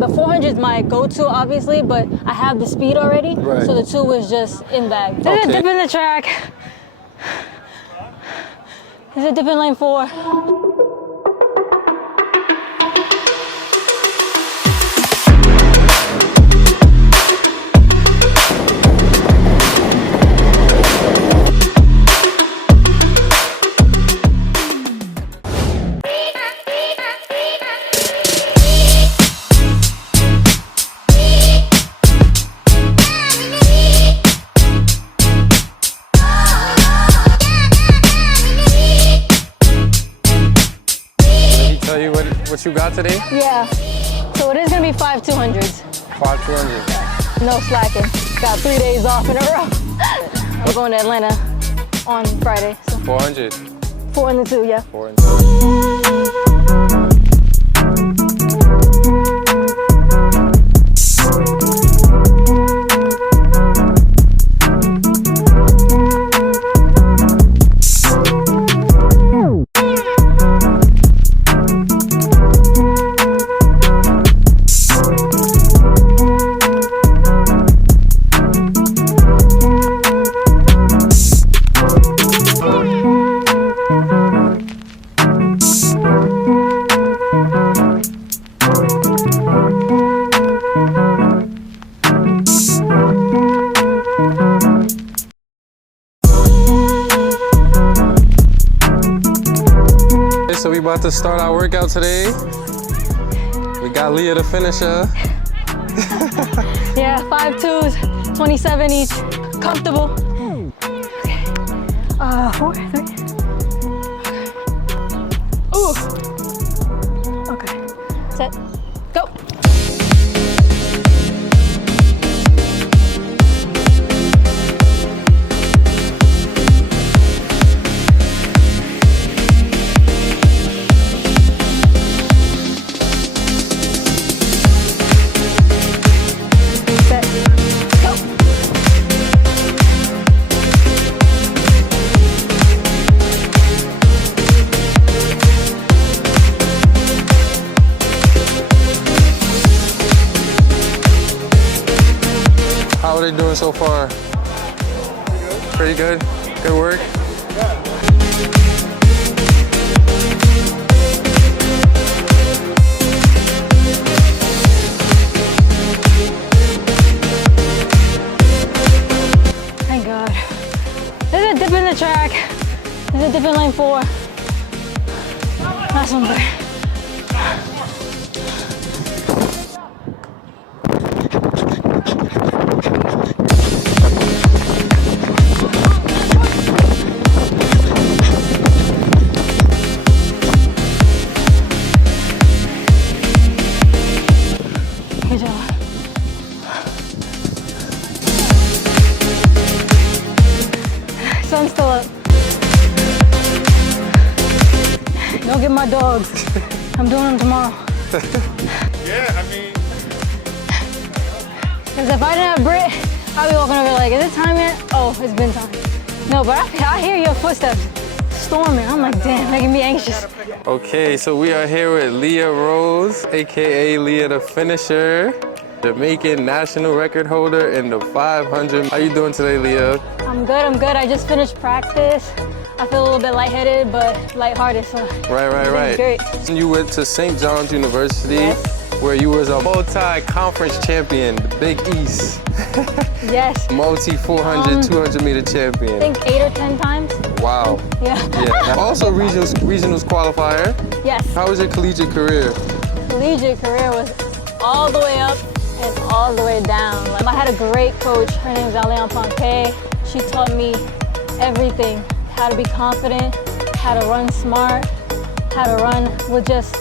The 400 is my go-to, obviously, but I have the speed already, Right. so the 2 was just in bag. There's a dip in the track. There's a dip in lane 4. Tell you what you got today? Yeah, so it is gonna be 5 200s. 5 200. No slacking. Got 3 days off in a row. I'm going to Atlanta on Friday. So 400. 4 and the 2, yeah. 4 and 2. So we about to start our workout today. We got Leah the finisher. Yeah, 5 2s, 27 each. Comfortable. Okay. 4, 3. Ooh. Okay. Set. Go. How are they doing so far? Pretty good. Good work. Thank God. There's a dip in the track. There's a dip in lane 4. Last one there. Good job. Sun's still up. Don't get my dogs. I'm doing them tomorrow. Yeah, I mean. Because if I didn't have Britt, I'd be walking over like, is it time yet? Oh, it's been time. No, but I hear your footsteps storming. I'm like, damn, making me anxious. Okay, so we are here with Leah Rose, aka Leah the finisher, Jamaican National Record holder in the 500. How you doing today, Leah? I'm good. I just finished practice. I feel a little bit lightheaded, but lighthearted, so. Right. Great. You went to St. John's University, Yes. where you was a multi-conference champion, the Big East. Yes. Multi-400, 200-meter I champion. think 8 or 10 times. Wow. Yeah. Yeah. Also regionals qualifier. Yes. How was your collegiate career? Collegiate career was all the way up and all the way down. Like, I had a great coach. Her name's Leah Anderson. She taught me everything. How to be confident, how to run smart, how to run with just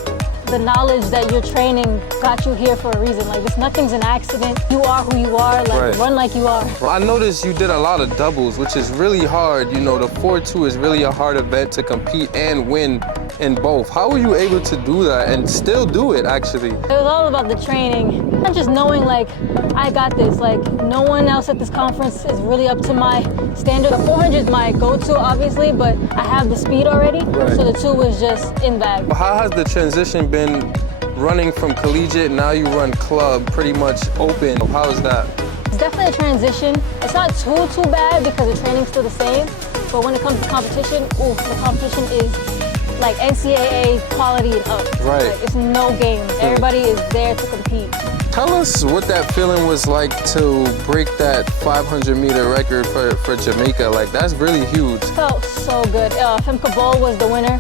the knowledge that your training got you here for a reason. Like, this, nothing's an accident. You are who you are. Like, Right. Run like you are. Well, I noticed you did a lot of doubles, which is really hard. You know, the 4-2 is really a hard event to compete and win in both. How were you able to do that and still do it, actually? It was all about the training. And just knowing, like, I got this. Like, no one else at this conference is really up to my standard. The 400 is my go-to, obviously, but I have the speed already. Right. So the 2 was just in bag. How has the transition been running from collegiate, now you run club, pretty much open. How is that? It's definitely a transition. It's not too bad because the training's still the same. But when it comes to competition, the competition is like NCAA quality and up. Right. Like, it's no games. Everybody is there to compete. Tell us what that feeling was like to break that 500-meter record for Jamaica. Like, that's really huge. It felt so good. Femke Bol was the winner,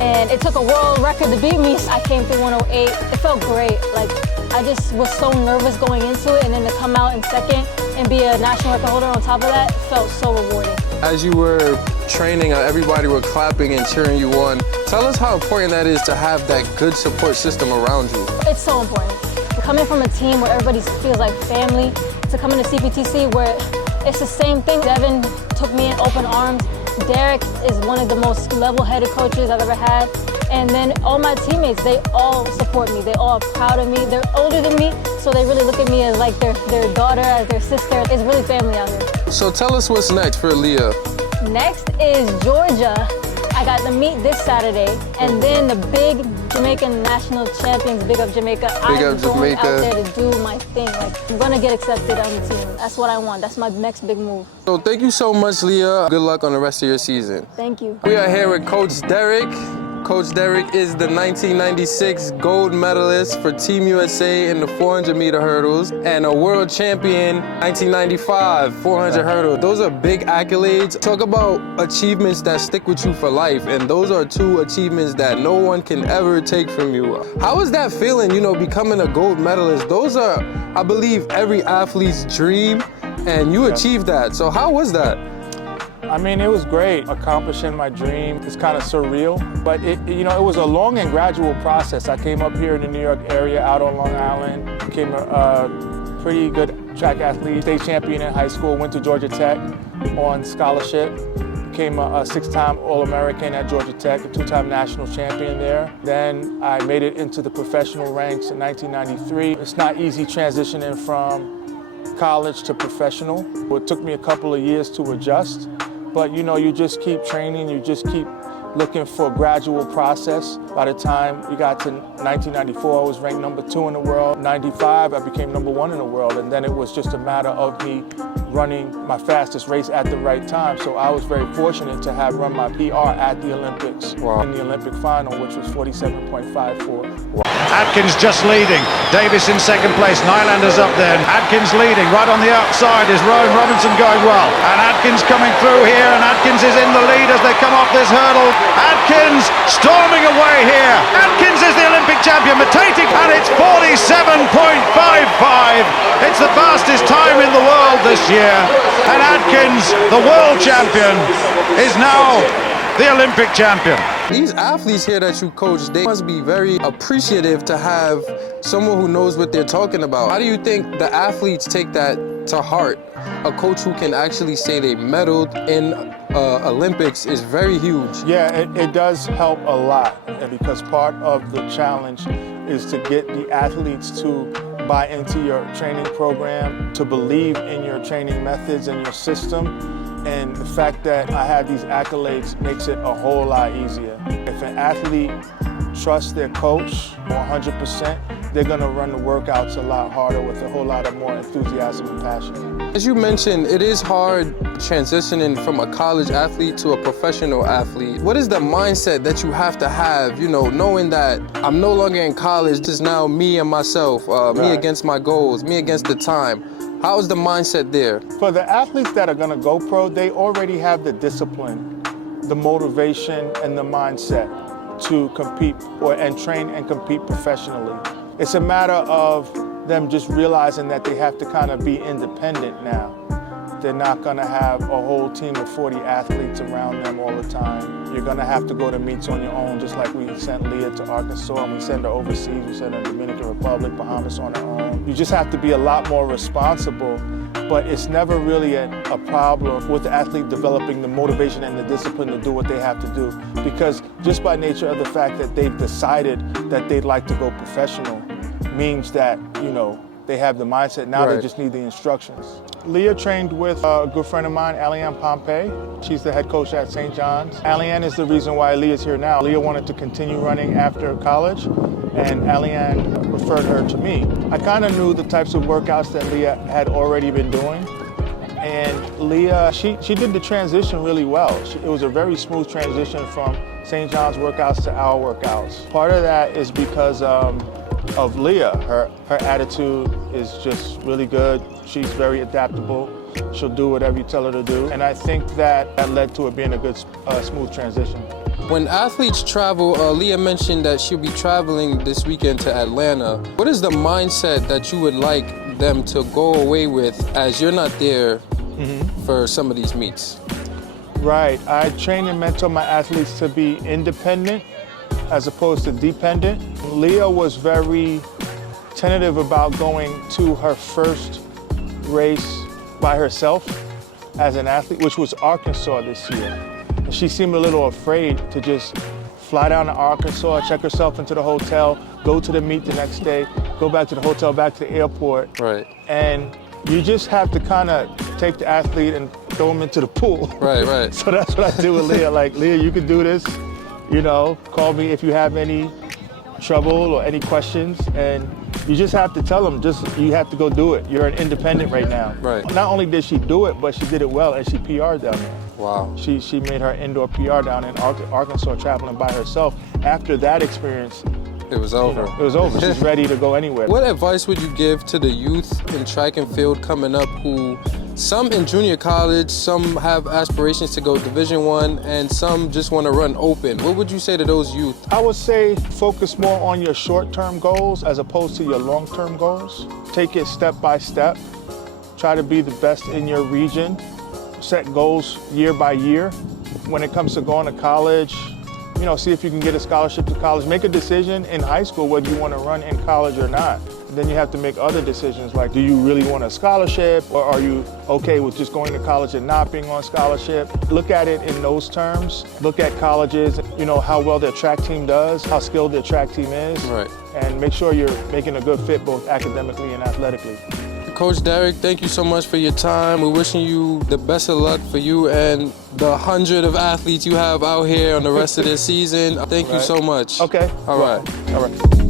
and it took a world record to beat me. I came through 108. It felt great. Like, I just was so nervous going into it, and then to come out in second and be a national record holder on top of that felt so rewarding. As you were training, everybody were clapping and cheering you on. Tell us how important that is to have that good support system around you. It's so important. Coming from a team where everybody feels like family, to come into CPTC where it's the same thing. Devin took me in open arms. Derrick is one of the most level-headed coaches I've ever had. And then all my teammates, they all support me. They all are proud of me. They're older than me, so they really look at me as like their daughter, as their sister. It's really family out here. So tell us what's next for Leah. Next is Georgia. I got to meet this Saturday, and then the big Jamaican National Champions, Big Up Jamaica. I'm going out there to do my thing. Like, I'm gonna get accepted on the team. That's what I want. That's my next big move. So thank you so much, Leah. Good luck on the rest of your season. Thank you. We are here with Coach Derrick. Coach Derrick is the 1996 gold medalist for Team USA in the 400-meter hurdles and a world champion 1995 400 hurdles. Those are big accolades. Talk about achievements that stick with you for life, and those are two achievements that no one can ever take from you. How is that feeling, you know, becoming a gold medalist? Those are, I believe, every athlete's dream, and you achieved that. So how was that? I mean, it was great. Accomplishing my dream. It's kind of surreal, but it was a long and gradual process. I came up here in the New York area, out on Long Island, became a pretty good track athlete, state champion in high school, went to Georgia Tech on scholarship, became a six-time All-American at Georgia Tech, a two-time national champion there. Then I made it into the professional ranks in 1993. It's not easy transitioning from college to professional. It took me a couple of years to adjust. But you know, you just keep training, you just keep looking for a gradual process. By the time we got to 1994, I was ranked #2 in the world. 95, I became #1 in the world. And then it was just a matter of me running my fastest race at the right time. So I was very fortunate to have run my PR at the Olympics in the Olympic final, which was 47.54. Adkins just leading, Davis in second place, Nylander's up there. Adkins leading, right on the outside is Rowan Robinson going well. And Adkins coming through here, and Adkins is in the lead as they come off this hurdle. Adkins storming away here. Adkins is the Olympic champion, Matete, and it's 47.55. It's the fastest time in the world this year. And Adkins, the world champion, is now the Olympic champion. These athletes here that you coach, they must be very appreciative to have someone who knows what they're talking about. How do you think the athletes take that to heart? A coach who can actually say they medaled in Olympics is very huge. Yeah, it does help a lot, because part of the challenge is to get the athletes to buy into your training program, to believe in your training methods and your system. And the fact that I have these accolades makes it a whole lot easier. If an athlete trusts their coach 100%, they're gonna run the workouts a lot harder with a whole lot of more enthusiasm and passion. As you mentioned, it is hard transitioning from a college athlete to a professional athlete. What is the mindset that you have to have, you know, knowing that I'm no longer in college, this is now me and myself, me against my goals, me against the time. How is the mindset there? For the athletes that are gonna go pro, they already have the discipline, the motivation, and the mindset to compete and train and compete professionally. It's a matter of them just realizing that they have to kind of be independent now. They're not gonna have a whole team of 40 athletes around them all the time. You're gonna have to go to meets on your own, just like we sent Leah to Arkansas and we send her overseas. We send her to Dominican Republic, Bahamas on her own. You just have to be a lot more responsible, but it's never really a problem with the athlete developing the motivation and the discipline to do what they have to do. Because just by nature of the fact that they've decided that they'd like to go professional means that, you know, they have the mindset. Now they just need the instructions. Leah trained with a good friend of mine, Alianne Pompey. She's the head coach at St. John's. Alianne is the reason why Leah's here now. Leah wanted to continue running after college, and Alliann referred her to me. I kind of knew the types of workouts that Leah had already been doing. And Leah, she did the transition really well. It was a very smooth transition from St. John's workouts to our workouts. Part of that is because of Leah. Her attitude is just really good. She's very adaptable. She'll do whatever you tell her to do. And I think that led to it being a good, smooth transition. When athletes travel, Leah mentioned that she'll be traveling this weekend to Atlanta. What is the mindset that you would like them to go away with as you're not there for some of these meets? Right. I train and mentor my athletes to be independent as opposed to dependent. Leah was very tentative about going to her first race by herself as an athlete, which was Arkansas this year. And she seemed a little afraid to just fly down to Arkansas, check herself into the hotel, go to the meet the next day, go back to the hotel, back to the airport. Right. And you just have to kind of take the athlete and throw him into the pool. Right, right. So that's what I do with Leah. Like, Leah, you can do this. You know, call me if you have any trouble or any questions. And you just have to tell them, you have to go do it. You're an independent right now. Right. Not only did she do it, but she did it well, and she PR'd down there. Wow. She made her indoor PR down in Arkansas, traveling by herself. After that experience, it was over. It was over. She's ready to go anywhere. What advice would you give to the youth in track and field coming up who, some in junior college, some have aspirations to go Division I, and some just want to run open? What would you say to those youth? I would say focus more on your short-term goals as opposed to your long-term goals. Take it step by step. Try to be the best in your region. Set goals year by year. When it comes to going to college, you know, see if you can get a scholarship to college. Make a decision in high school whether you want to run in college or not. And then you have to make other decisions like, do you really want a scholarship, or are you okay with just going to college and not being on scholarship? Look at it in those terms. Look at colleges, you know, how well their track team does, how skilled their track team is. Right. And make sure you're making a good fit both academically and athletically. Coach Derrick, thank you so much for your time. We're wishing you the best of luck for you and the 100 of athletes you have out here on the rest of this season. Thank you so much. Okay. All right. All right.